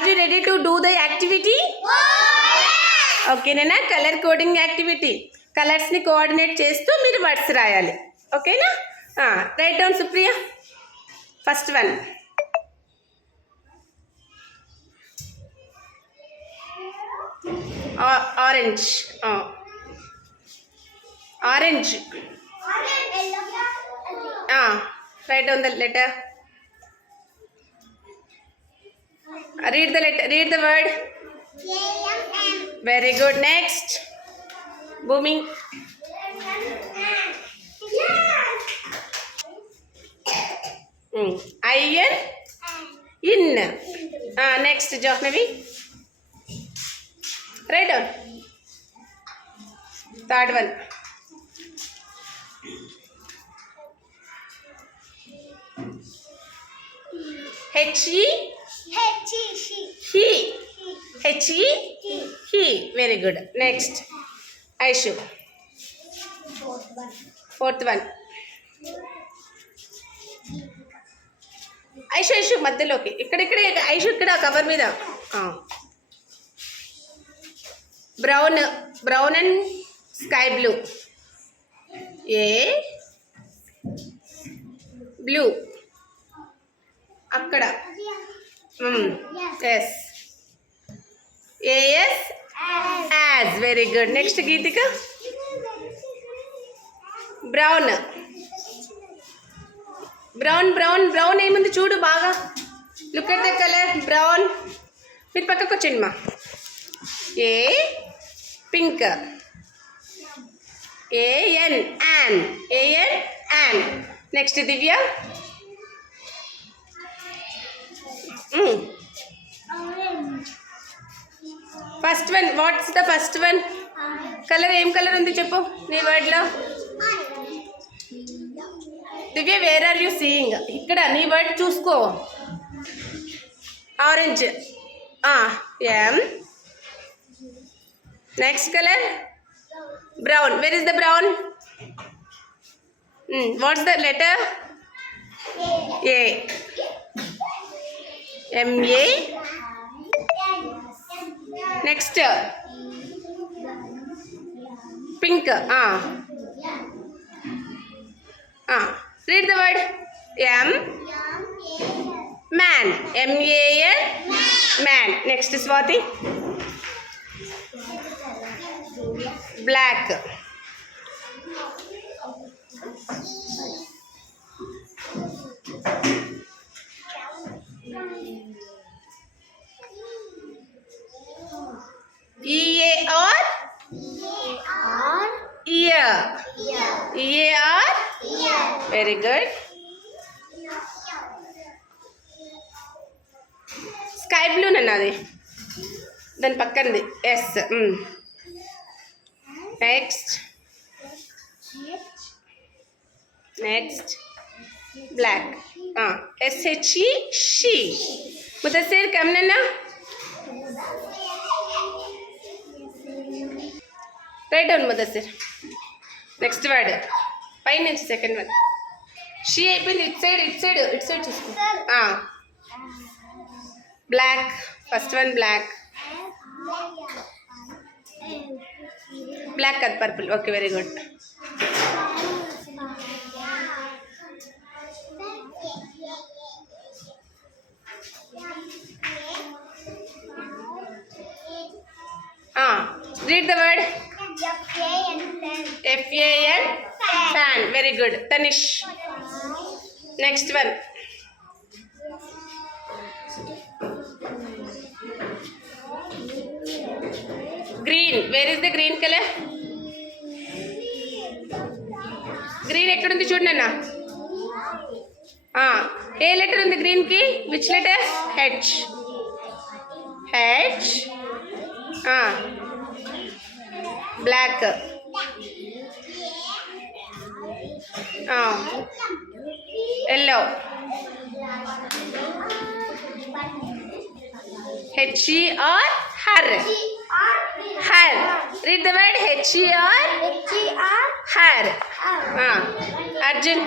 Are you ready to do the activity? ఓకేనా? Colour coding activity. కలర్స్ని coordinate చేస్తూ మీరు వర్డ్స్ రాయాలి. ఓకేనా? Write down Supriya. First one orange. Orange. Write down the letter. Read the letter. Read the word. A-M-M. Very good. Next. Booming. I-N. In. Next, Jahnavi. Write down. Third one. H-E. He. H-E. He. Very good. Next. Aishu. Fourth one. Aishu మధ్యలోకి. ఇక్కడ ఐషు ఇక్కడ cover మీద. Brown and sky blue. A blue అక్కడ. Yes. A-S. As. Very good. Next, Geetika. Brown. Brown ఏముంది చూడు బాగా. Look at the color. Brown. మీరు పక్కకు వచ్చండి మా. A. Pink. A-N. An. A-N. An. Next, Divya. First one. What's the first one? Colour ఏం colour ఉంది చెప్పు నీ వర్డ్లో. దివ్య వేర్ ఆర్ యూ సీయింగ్? ఇక్కడ నీ వర్డ్ చూసుకో. Orange. M. Next colour brown. Where is the brown? What's the letter? A. M-A. Next. Pink. Read the word. M. Man. M-A-N. Man. Next, Swati. Black. E-A-R. Ear. E-A-R. Very good. Sky blue nannadi. Then pakkandi. S. Next. Black. S-H-E. She. Mudassir, come nana. Write down Mudassir. Next word. Fine నుంచి second one. She అయిపోయింది. ఇట్ side చూసుకో. Black. First one black. Black కాదు purple. Okay very good. Read the word. F-A-N. Fan. Very good. Tanish. Next one. Green. Where is the green color? Green ekkadundi chudana. ఏ letter ఉంది green కి? Which letter? H. Black. Yellow. H-E-R. Her. Read the word. H-E-R. Her. Arjun.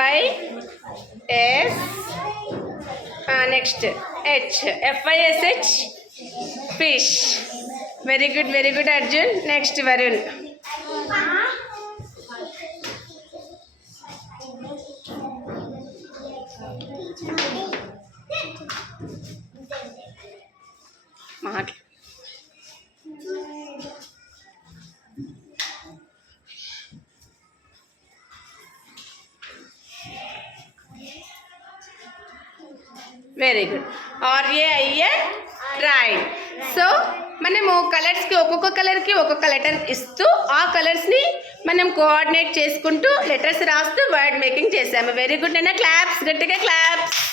FIS next HFISH fish. Very good Arjun. Next Varun. మాట్లా very good. RAIN right. So మనము కలర్స్కి ఒక్కొక్క కలర్కి ఒక్కొక్క letter ఇస్తూ ఆ కలర్స్ని మనం కోఆర్డినేట్ చేసుకుంటూ లెటర్స్ రాస్తూ వర్డ్ మేకింగ్ చేసాము. వెరీ గుడ్ అన్న. క్లాప్స్, గట్టిగా క్లాప్స్.